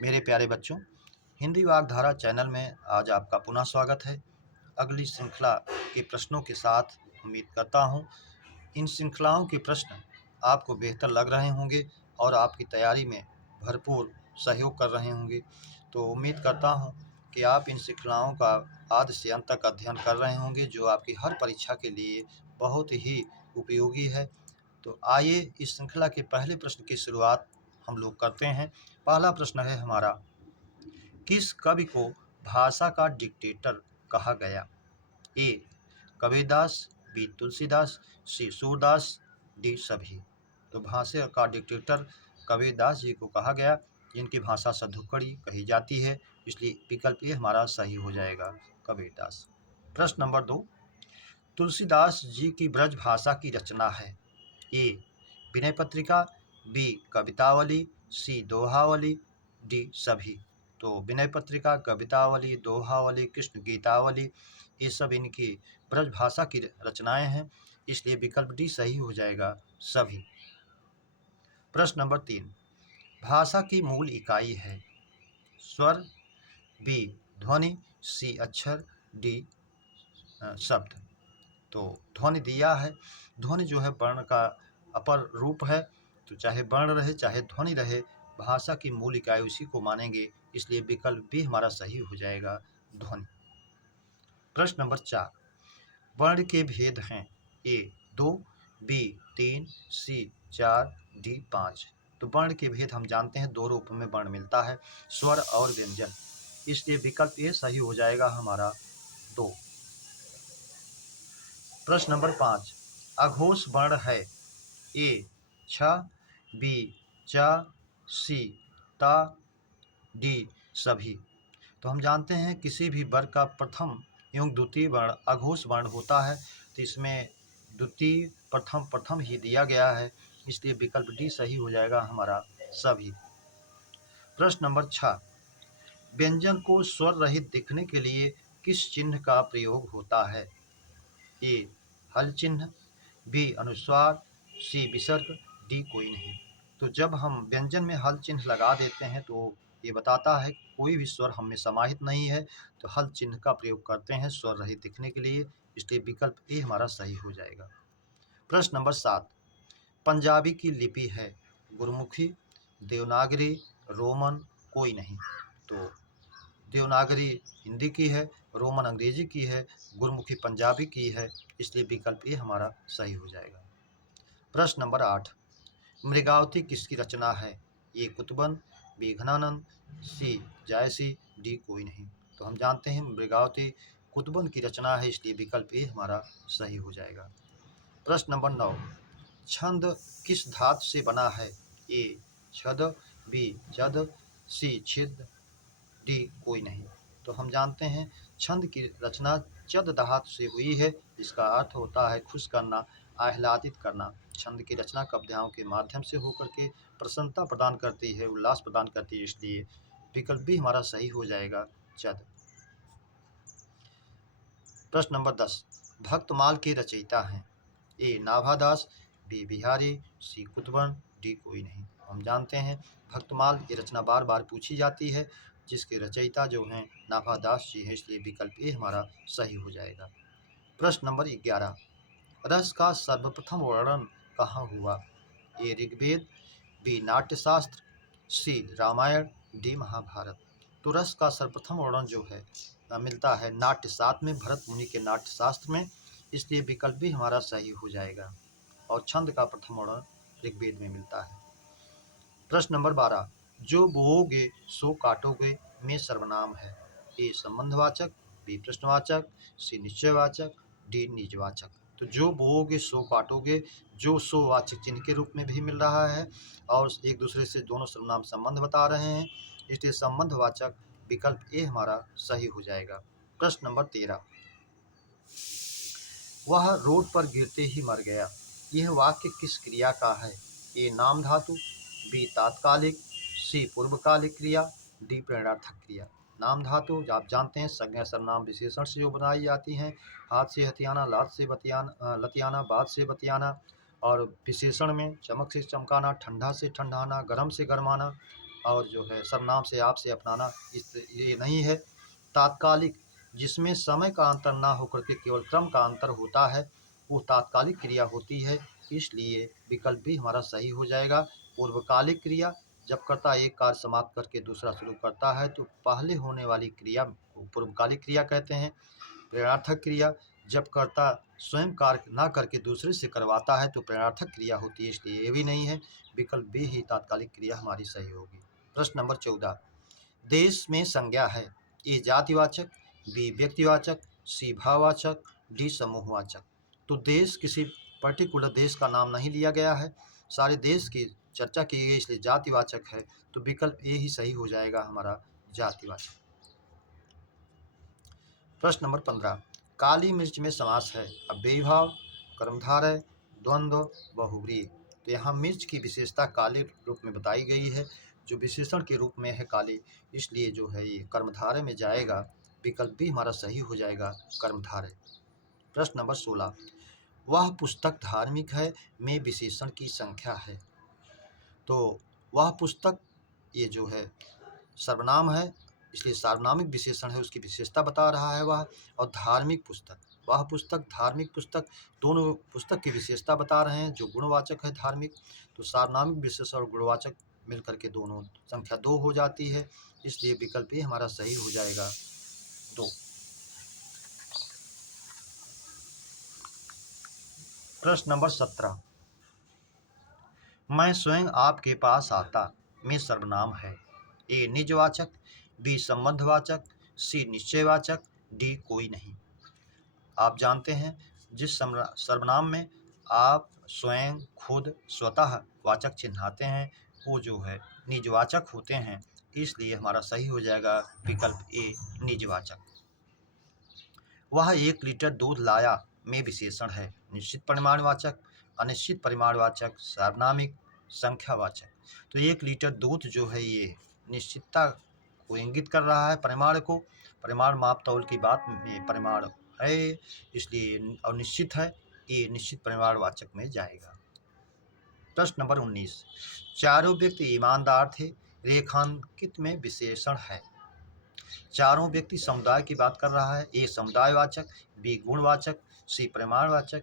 मेरे प्यारे बच्चों, हिंदी वागधारा चैनल में आज आपका पुनः स्वागत है। अगली श्रृंखला के प्रश्नों के साथ उम्मीद करता हूँ इन श्रृंखलाओं के प्रश्न आपको बेहतर लग रहे होंगे और आपकी तैयारी में भरपूर सहयोग कर रहे होंगे। तो उम्मीद करता हूँ कि आप इन श्रृंखलाओं का आदि से अंत तक अध्ययन कर रहे होंगे, जो आपकी हर परीक्षा के लिए बहुत ही उपयोगी है। तो आइए इस श्रृंखला के पहले प्रश्न की शुरुआत हम लोग करते हैं। पहला प्रश्न है हमारा, किस कवि को भाषा का डिक्टेटर कहा गया? ए कबीरदास, बी तुलसीदास, सी सूरदास, डी सभी। तो भाषा का डिक्टेटर कबीरदास जी को कहा गया, जिनकी भाषा सधुकड़ी कही जाती है, इसलिए विकल्प ए हमारा सही हो जाएगा, कबीरदास। प्रश्न नंबर 2, तुलसीदास जी की ब्रज भाषा की रचना है? ए विनय पत्रिका, बी कवितावली, सी दोहावली, डी सभी। तो विनय पत्रिका, कवितावली, दोहावली, कृष्ण गीतावली, ये सब इनकी ब्रज भाषा की रचनाएं हैं, इसलिए विकल्प डी सही हो जाएगा, सभी। प्रश्न नंबर 3, भाषा की मूल इकाई है? स्वर, बी ध्वनि, सी अक्षर, डी शब्द। तो ध्वनि दिया है। ध्वनि जो है वर्ण का अपर रूप है, तो चाहे वर्ण रहे चाहे ध्वनि रहे, भाषा की मूल इकाई उसी को मानेंगे, इसलिए विकल्प बी हमारा सही हो जाएगा, ध्वनि। प्रश्न नंबर 4, वर्ण के भेद हैं? ए 2, बी 3, सी 4, डी 5। तो वर्ण के भेद हम जानते हैं, दो रूप में वर्ण मिलता है, स्वर और व्यंजन, इसलिए विकल्प ए सही हो जाएगा हमारा, 2। प्रश्न नंबर 5, अघोष वर्ण है? ए छ, बी च, सी ता, डी सभी। तो हम जानते हैं किसी भी वर्ग का प्रथम एवं द्वितीय वर्ण अघोष वर्ण होता है, तो इसमें द्वितीय प्रथम प्रथम ही दिया गया है, इसलिए विकल्प डी सही हो जाएगा हमारा, सभी। प्रश्न नंबर 6, व्यंजन को स्वर रहित दिखने के लिए किस चिन्ह का प्रयोग होता है? ए हल चिन्ह, बी अनुस्वार, सी विसर्ग, डी कोई नहीं। तो जब हम व्यंजन में हल चिन्ह लगा देते हैं तो ये बताता है कि कोई भी स्वर हम में समाहित नहीं है, तो हल चिन्ह का प्रयोग करते हैं स्वर रहित दिखने के लिए, इसलिए विकल्प ए हमारा सही हो जाएगा। प्रश्न नंबर 7, पंजाबी की लिपि है? गुरमुखी, देवनागरी, रोमन, कोई नहीं। तो देवनागरी हिंदी की है, रोमन अंग्रेजी की है, गुरमुखी पंजाबी की है, इसलिए विकल्प ए हमारा सही हो जाएगा। प्रश्न नंबर 8, मृगावती किसकी रचना है? ए कुतुबन, बी घनानंद, सी जायसी, डी कोई नहीं। तो हम जानते हैं मृगावती कुतुबन की रचना है, इसलिए विकल्प ए हमारा सही हो जाएगा। प्रश्न नंबर 9, छंद किस धातु से बना है? ए छद, बी चद, सी छिद, डी कोई नहीं। तो हम जानते हैं छंद की रचना चद धातु से हुई है, जिसका अर्थ होता है खुश करना, आह्लादित करना। छंद की रचना कविताओं के माध्यम से होकर के प्रसन्नता प्रदान करती है, उल्लास प्रदान करती है, इसलिए विकल्प भी हमारा सही हो जाएगा, चद। प्रश्न नंबर 10, भक्तमाल के रचयिता हैं? ए नाभादास, बी बिहारी, सी कुतुबन, डी कोई नहीं। हम जानते हैं भक्तमाल की रचना बार बार पूछी जाती है, जिसके रचयिता जो हैं नाभादास जी हैं, इसलिए विकल्प ए हमारा सही हो जाएगा। प्रश्न नंबर 11, रस का सर्वप्रथम वर्णन कहाँ हुआ? ए ऋग्वेद, बी नाट्यशास्त्र, सी रामायण, डी महाभारत। तो रस का सर्वप्रथम वर्णन जो है मिलता है नाट्यशास्त्र में, भरत मुनि के नाट्यशास्त्र में, इसलिए विकल्प भी हमारा सही हो जाएगा। और छंद का प्रथम वर्णन ऋग्वेद में मिलता है। प्रश्न नंबर 12, जो बोओगे सो काटोगे में सर्वनाम है? ए संबंधवाचक, बी प्रश्नवाचक, सी निश्चयवाचक, डी निजवाचक। तो जो बोओगे सो काटोगे, जो सो वाचक चिन्ह के रूप में भी मिल रहा है और एक दूसरे से दोनों सर्वनाम संबंध बता रहे हैं, इसलिए संबंधवाचक विकल्प ए हमारा सही हो जाएगा। प्रश्न नंबर 13, वह रोड पर गिरते ही मर गया, यह वाक्य किस क्रिया का है? ए नाम धातु, बी तात्कालिक, सी पूर्वकालिक क्रिया, डी प्रेरणार्थक क्रिया। नाम धातु आप जानते हैं संज्ञा सर्वनाम विशेषण से जो बनाई जाती हैं, हाथ से हथियाना, लात से लतियाना, बात से बतियाना, और विशेषण में चमक से चमकाना, ठंडा से ठंडाना, गर्म से गरमाना, और जो है सर्वनाम से आप से अपनाना इस ये नहीं है। तात्कालिक, जिसमें समय का अंतर ना होकर के केवल क्रम का अंतर होता है, वो तात्कालिक क्रिया होती है, इसलिए विकल्प भी हमारा सही हो जाएगा। पूर्वकालिक क्रिया, जब कर्ता एक कार्य समाप्त करके दूसरा शुरू करता है तो पहले होने वाली क्रिया को पूर्वकालिक क्रिया कहते हैं। प्रेरणार्थक क्रिया, जब कर्ता स्वयं कार्य ना करके दूसरे से करवाता है तो प्रेरणार्थक क्रिया होती है, इसलिए ये भी नहीं है। विकल्प बी ही तात्कालिक क्रिया हमारी सही होगी। प्रश्न नंबर 14, देश में संज्ञा है, ए जातिवाचक, बी व्यक्तिवाचक, सी भाववाचक, डी समूहवाचक। तो देश किसी पर्टिकुलर देश का नाम नहीं लिया गया है, सारे देश की चर्चा की गई, इसलिए जातिवाचक है, तो विकल्प ए ही सही हो जाएगा हमारा, जातिवाचक। प्रश्न नंबर 15, काली मिर्च में समास है, अव्ययीभाव, कर्मधारय, द्वंद्व, बहुव्रीहि। तो यहाँ मिर्च की विशेषता काले रूप में बताई गई है, जो विशेषण के रूप में है काली, इसलिए जो है ये कर्मधारय में जाएगा। विकल्प भी हमारा सही हो जाएगा, कर्मधारय। प्रश्न नंबर 16, वह पुस्तक धार्मिक है में विशेषण की संख्या है। तो वह पुस्तक ये जो है सर्वनाम है, इसलिए सार्वनामिक विशेषण है, उसकी विशेषता बता रहा है वह। और धार्मिक पुस्तक, वह पुस्तक, धार्मिक पुस्तक, दोनों पुस्तक की विशेषता बता रहे हैं, जो गुणवाचक है धार्मिक। तो सार्वनामिक विशेषण और गुणवाचक मिलकर के दोनों संख्या 2 हो जाती है, इसलिए विकल्प ही हमारा सही हो जाएगा, 2। प्रश्न नंबर 17, मैं स्वयं आपके पास आता में सर्वनाम है, ए निजवाचक, बी संबंधवाचक, सी निश्चयवाचक, डी कोई नहीं। आप जानते हैं जिस सर्वनाम में आप, स्वयं, खुद, स्वतः वाचक चिन्हाते हैं वो जो है निजवाचक होते हैं, इसलिए हमारा सही हो जाएगा विकल्प ए, निजवाचक। वह 1 लीटर दूध लाया में विशेषण है, निश्चित परिमाणवाचक, अनिश्चित परिमाणवाचक, सार्वनामिक, संख्यावाचक। तो 1 लीटर दूध जो है ये निश्चितता को इंगित कर रहा है, परिमाण को, परिमाण माप तौल की बात में परिमाण है, इसलिए और निश्चित है, ये निश्चित परिमाणवाचक में जाएगा। प्रश्न नंबर 19, चारों व्यक्ति ईमानदार थे, रेखांकित में विशेषण है। चारों व्यक्ति समुदाय की बात कर रहा है, ए समुदायवाचक, बी गुणवाचक, सी परिमाणवाचक,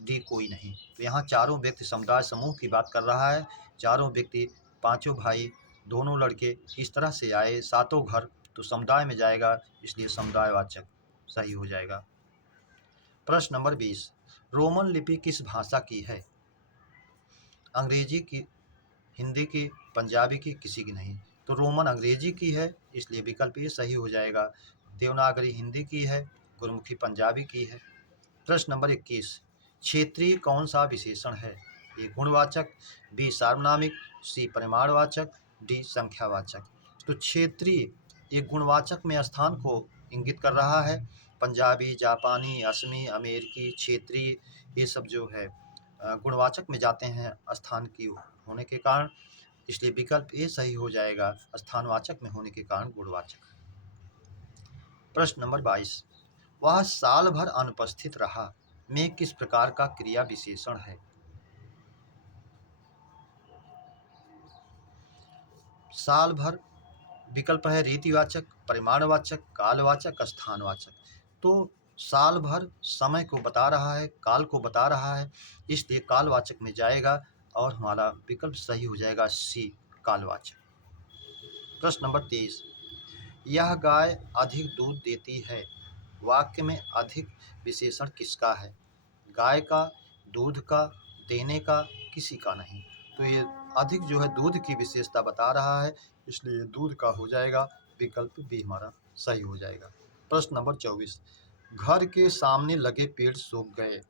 डी कोई नहीं। तो यहाँ चारों व्यक्ति समुदाय समूह की बात कर रहा है, चारों व्यक्ति, पांचों भाई, दोनों लड़के इस तरह से आए, सातों घर, तो समुदाय में जाएगा, इसलिए समुदायवाचक सही हो जाएगा। प्रश्न नंबर 20, रोमन लिपि किस भाषा की है? अंग्रेजी की, हिंदी की, पंजाबी की, किसी की नहीं। तो रोमन अंग्रेजी की है, इसलिए विकल्प ये सही हो जाएगा। देवनागरी हिंदी की है, गुरमुखी पंजाबी की है। प्रश्न नंबर 21, क्षेत्रीय कौन सा विशेषण है? ए गुणवाचक, बी सार्वनामिक, सी परिमाणवाचक, डी संख्यावाचक। तो क्षेत्रीय ये गुणवाचक में स्थान को इंगित कर रहा है, पंजाबी, जापानी, असमी, अमेरिकी, क्षेत्रीय, ये सब जो है गुणवाचक में जाते हैं स्थान की होने के कारण, इसलिए विकल्प ए सही हो जाएगा, स्थानवाचक में होने के कारण गुणवाचक। प्रश्न नंबर 22, वह साल भर अनुपस्थित रहा में किस प्रकार का क्रिया विशेषण है? साल भर विकल्प है रीतिवाचक, परिमाणवाचक, कालवाचक, स्थानवाचक। तो साल भर समय को बता रहा है, काल को बता रहा है, इसलिए कालवाचक में जाएगा और हमारा विकल्प सही हो जाएगा, सी कालवाचक। प्रश्न नंबर 23, यह गाय अधिक दूध देती है, वाक्य में अधिक विशेषण किसका है? गाय का, दूध का, देने का, किसी का नहीं। तो ये अधिक जो है दूध की विशेषता बता रहा है, इसलिए दूध का हो जाएगा, विकल्प बी हमारा सही हो जाएगा। प्रश्न नंबर 24, घर के सामने लगे पेड़ सूख गए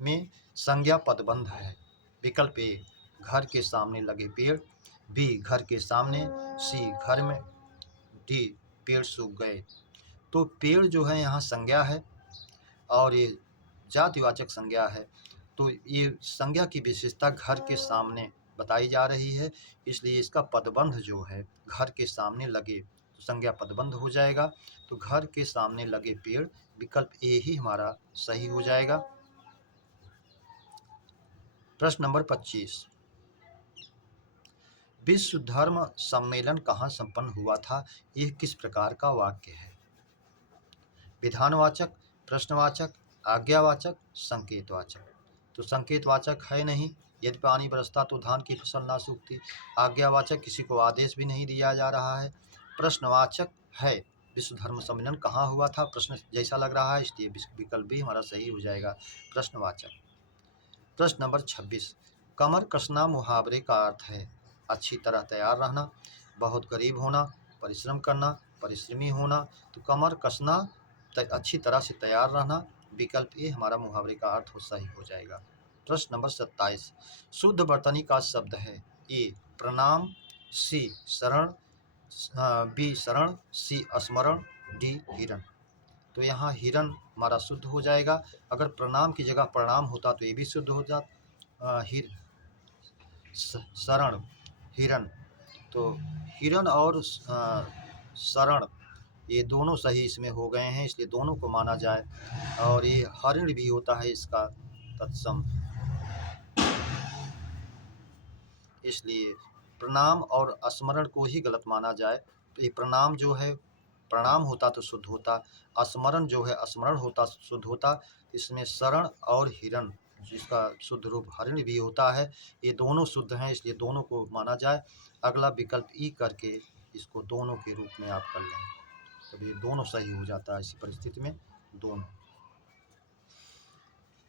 में संज्ञा पदबंध है। विकल्प ए घर के सामने लगे पेड़, बी घर के सामने, सी घर में, डी पेड़ सूख गए। तो पेड़ जो है यहाँ संज्ञा है और ये जातिवाचक संज्ञा है, तो ये संज्ञा की विशेषता घर के सामने बताई जा रही है, इसलिए इसका पदबंध जो है घर के सामने लगे, तो संज्ञा पदबंध हो जाएगा। तो घर के सामने लगे पेड़, विकल्प ए ही हमारा सही हो जाएगा। प्रश्न नंबर 25, विश्व धर्म सम्मेलन कहाँ संपन्न हुआ था? यह किस प्रकार का वाक्य है? विधानवाचक, प्रश्नवाचक, आज्ञावाचक, संकेतवाचक। तो संकेतवाचक है नहीं, यदि पानी बरसता तो धान की फसल ना सूखती। आज्ञावाचक, किसी को आदेश भी नहीं दिया जा रहा है। प्रश्नवाचक है, विश्व धर्म सम्मेलन कहाँ हुआ था, प्रश्न जैसा लग रहा है, इसलिए विकल्प भी हमारा सही हो जाएगा, प्रश्नवाचक। प्रश्न नंबर 26, कमर कसना मुहावरे का अर्थ है? अच्छी तरह तैयार रहना, बहुत गरीब होना, परिश्रम करना, परिश्रमी होना। तो कमर कसना, अच्छी तरह से तैयार रहना, विकल्प ए हमारा मुहावरे का अर्थ सही हो जाएगा। प्रश्न नंबर 27, शुद्ध वर्तनी का शब्द है? ए प्रणाम, सी शरण, बी शरण, सी स्मरण, डी हिरण। तो यहाँ हिरण हमारा शुद्ध हो जाएगा। अगर प्रणाम की जगह प्रणाम होता तो ये भी शुद्ध हो जाता। शरण, हिरण। तो हिरण और शरण ये दोनों सही इसमें हो गए हैं, इसलिए दोनों को माना जाए। और ये हरिण भी होता है इसका तत्सम, इसलिए प्रणाम और स्मरण को ही गलत माना जाए। ये प्रणाम जो है प्रणाम होता तो शुद्ध होता, स्मरण जो है स्मरण होता शुद्ध होता। इसमें शरण और हिरण जिसका शुद्ध रूप हरिण भी होता है, ये दोनों शुद्ध हैं, इसलिए दोनों को माना जाए। अगला विकल्प ई करके इसको दोनों के रूप में आप कर लें, तो ये दोनों सही हो जाता है इस परिस्थिति में, दोनों।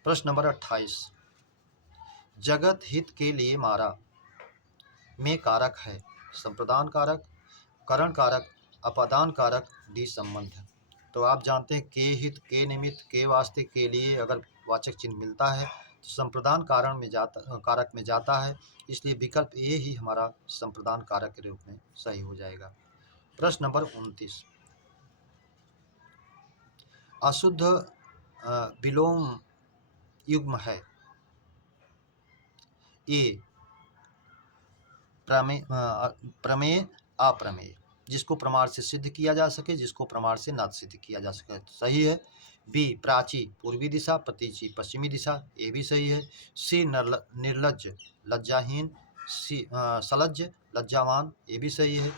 प्रश्न नंबर 28, जगत हित के लिए मारा में कारक है? संप्रदान कारक, करण कारक, अपादान कारक, डी संबंध। तो आप जानते हैं के हित, के निमित्त, के वास्ते, के लिए अगर वाचक चिन्ह मिलता है तो संप्रदान कारण में जाता, कारक में जाता है, इसलिए विकल्प ए ही हमारा संप्रदान कारक के रूप में सही हो जाएगा। प्रश्न नंबर 29, अशुद्ध विलोम युग्म है? ए प्रमेय, अप्रमेय, जिसको प्रमाण से सिद्ध किया जा सके, जिसको प्रमाण से ना सिद्ध किया जा सके, तो सही है। बी प्राची, पूर्वी दिशा, प्रतीची, पश्चिमी दिशा, ये भी सही है। सी निर्लज्ज, लज्जाहीन, सी सलज्ज, लज्जावान, ये भी सही है।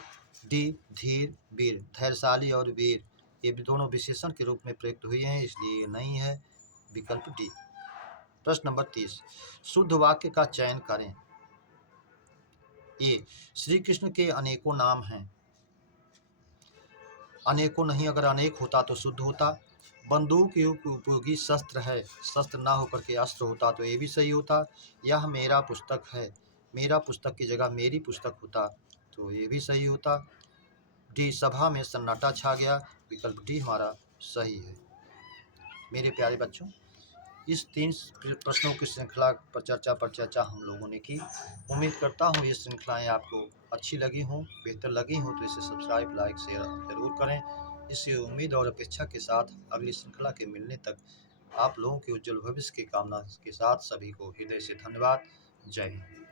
डी धीर, वीर, धैर्यशाली और वीर, ये भी दोनों विशेषण के रूप में प्रयुक्त हुए हैं, इसलिए ये नहीं है, विकल्प डी। प्रश्न नंबर 30, शुद्ध वाक्य का चयन करें। ए श्री कृष्ण के अनेकों नाम हैं? अनेकों नहीं, अगर अनेक होता तो शुद्ध होता। बंदूक उपयोगी शस्त्र है, शस्त्र ना होकर के अस्त्र होता तो ये भी सही होता। यह मेरा पुस्तक है, मेरा पुस्तक की जगह मेरी पुस्तक होता तो ये भी सही होता। डी सभा में सन्नाटा छा गया, विकल्प डी हमारा सही है। मेरे प्यारे बच्चों, इस 3 प्रश्नों की श्रृंखला पर चर्चा हम लोगों ने की। उम्मीद करता हूँ ये श्रृंखलाएँ आपको अच्छी लगी हों, बेहतर लगी हों, तो इसे सब्सक्राइब, लाइक, शेयर ज़रूर करें। इसी उम्मीद और अपेक्षा के साथ अगली श्रृंखला के मिलने तक आप लोगों के उज्जवल भविष्य की कामना के साथ सभी को हृदय से धन्यवाद। जय हिंद।